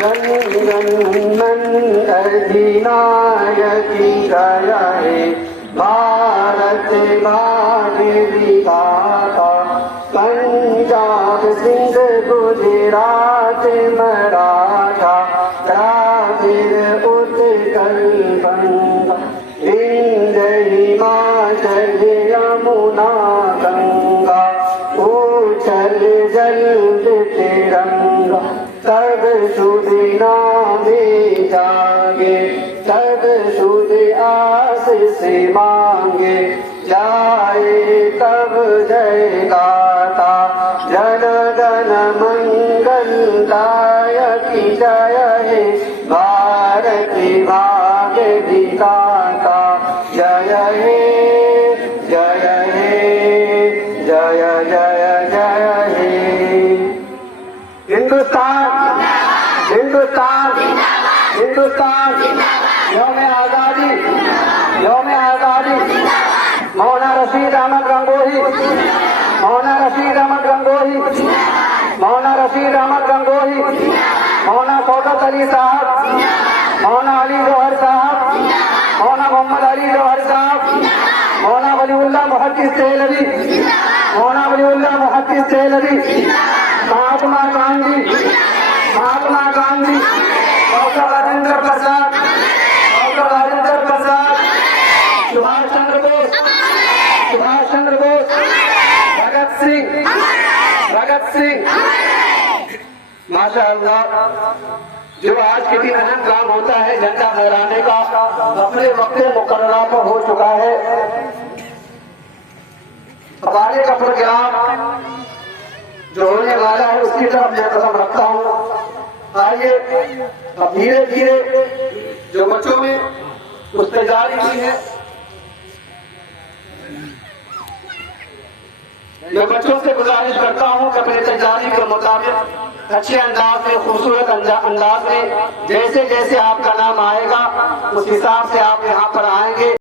जनगणमन अधिनायकी जय भारत भाग्य विधाता। पंजाब सिंध गुजरात मराठा द्राविड़ उत्कल बंगा विंध्य हिमाचल यमुना गंगा उछल जल्द तिरंगा। सब सुदिना में जागे सब सुद आशीष मांगे जाए तब जय गाता। जन गण मंगल दायकी जय हे भारत भाग्य विधाता। जय हे जय हे जय जय जय हे। हिंदुस्तान हिंदुस्तान हिंदुस्तान यौम आजादी यौम आजादी। मौलाना रशीद अहमद गंगोही मौलाना रशीद अहमद गंगोही मौलाना रशीद अहमद गंगोही मौलाना शौकत अली साहब मौलाना अली जौहर साहब मौलाना मोहम्मद अली जौहर साहब मौलाना वलीउल्लाह मुहद्दिस देहलवी मौलाना वलीउल्लाह मुहद्दिस देहलवी महात्मा गांधी डॉक्टर राजेंद्र प्रसाद सुभाष चंद्र बोस भगत सिंह माशाअल्लाह। जो आज के दिन अहम काम होता है झंडा फहराने का अपने वक्त मुकर्ररा पर हो चुका है। आगे का प्रोग्राम जो होने वाला है उसकी तरफ मैं कदम रखता हूँ। आइए अब धीरे धीरे जो बच्चों में कुछ तैयारी की है मैं बच्चों से गुजारिश करता हूँ कि अपनी तैयारी के मुताबिक अच्छे अंदाज में खूबसूरत अंदाज में जैसे जैसे आपका नाम आएगा उस हिसाब से आप यहाँ पर आएंगे।